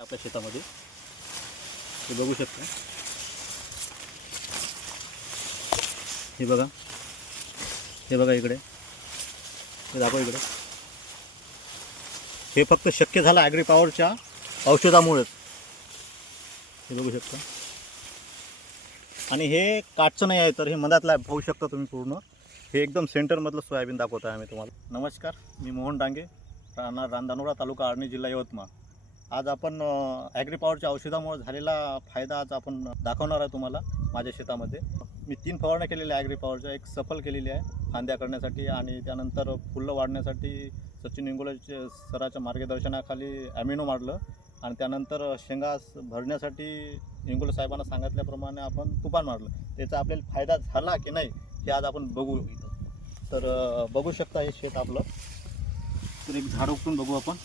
आपल्या शेतामध्ये. हे बघू शकता. हे बघा. हे बघा इकडे. हे दाखव इकडे. हे फक्त शक्य झालं ॲग्री पॉवरच्या औषधामुळेच हे बघू शकता. आणि हे काटचं नाही आहे तर हे मधातला पाहू शकता तुम्ही पूर्ण. हे एकदम सेंटरमधलं सोयाबीन दाखवत आहे आम्ही तुम्हाला. नमस्कार मी मोहन डांगे राहणार रांधानोरा तालुका आर्णी जिल्हा यवतमाळ. आज आपण ॲग्री पॉवरच्या औषधामुळे झालेला फायदा आज आपण दाखवणार आहे तुम्हाला माझ्या शेतामध्ये. मी तीन फवारण्या केलेल्या ॲग्री पॉवरच्या एक सफल केलेली आहे फांद्या करण्यासाठी आणि त्यानंतर फुलं वाढण्यासाठी सचिन इंगोलेचे सराच्या मार्गदर्शनाखाली ॲमिनो मारलं आणि त्यानंतर शेंगा स- भरण्यासाठी इंगोले साहेबांना सांगितल्याप्रमाणे आपण तुफान मारलं. त्याचा आपल्याला फायदा झाला की नाही हे आज आपण बघू इथं. तर बघू शकता हे शेत आपलं. तर एक झाड उपटून बघू आपण.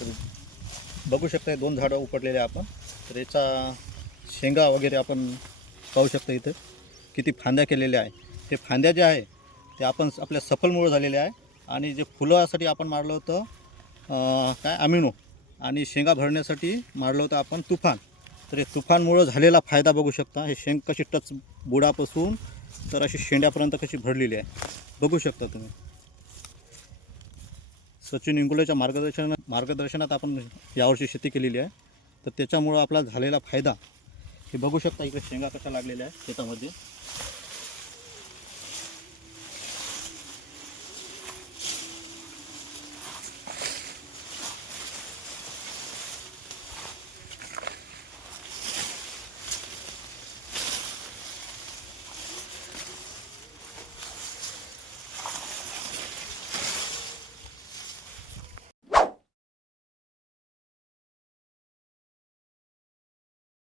तर बघू शकता दोन झाडं उपटलेले आपण. तर याचा शेंगा वगैरे आपण पाहू शकता इथं. किती फांद्या केलेल्या आहे. ते फांद्या ज्या आहे ते आपण आपल्या सफलमुळं झालेल्या आहे. आणि जे फुलासाठी आपण मारलं होतं काय? अमिनो. आणि शेंगा भरण्यासाठी मारलं होतं आपण तुफान. तर हे तुफानमुळं झालेला फायदा बघू शकता. हे शेंग कशी टच बुडापासून तर अशी शेंड्यापर्यंत कशी भरलेली आहे. बघू शकता तुम्ही. सचिन इंगुलेच्या मार्गदर्शन मार्गदर्शनात आपण यावर्षी शेती केलेली आहे. तर त्याच्यामुळं आपला झालेला फायदा हे बघू शकता इकडे शेंगा कशा लागलेल्या आहेत शेतामध्ये.